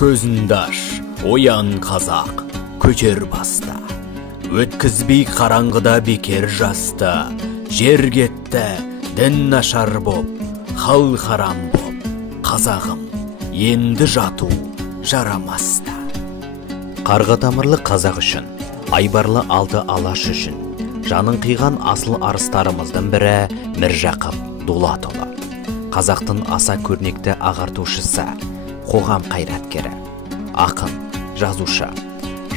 Көзінді аш, оян қазақ, көтер баста. Өткізбей қараңғыда бекер жасты. Жер кетті, дін нашар боп, хал харам боп. Қазағым, енді жату жарамаста. Қарға тамырлы қазақ үшін, айбарлы алты алаш үшін, жанын қиған асыл арыстарымыздың бірі Міржақып Дулатұлы. Қазақтың аса көрнекті ағартушысы, қоғам қайраткері, ақын, жазушы,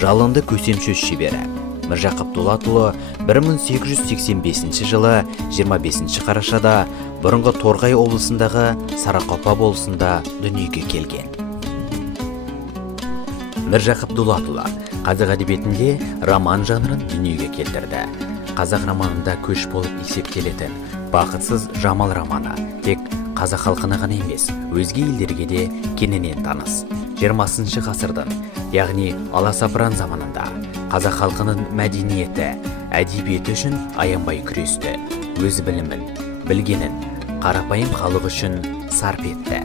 жалынды көсемсөз шебері Міржақып Дулатұлы 1885 жылы 25 қарашада бұрынғы Торғай облысындағы Сарақопа болысында дүниеге келген. Міржақып Дулатұлы қазақ әдебиетінде роман жанрын дүниеге келтірді. Қазақ романында көш болып есептелетін Бақытсыз Жамал романы тек қазақ халқына ғана емес, өзге елдерге де кеңінен таныс. 20 ғасырдың, яғни аласапыран заманында қазақ халқының мәдениеті, әдебиеті үшін аянбай күресті. Өз білімін, білгенін қарапайым халық үшін сарп етті.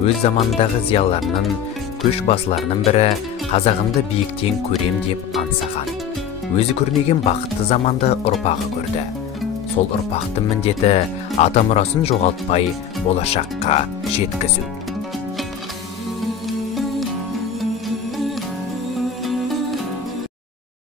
Өз заманындағы зиялыларының, көш басыларының бірі қазағымды биіктен көрем деп аңсаған. Өзі көрмеген бақытты заманды ұрпағы көрді. Сол ұрпақтың міндеті ата мұрасын жоғалтпай болашаққа жеткізу.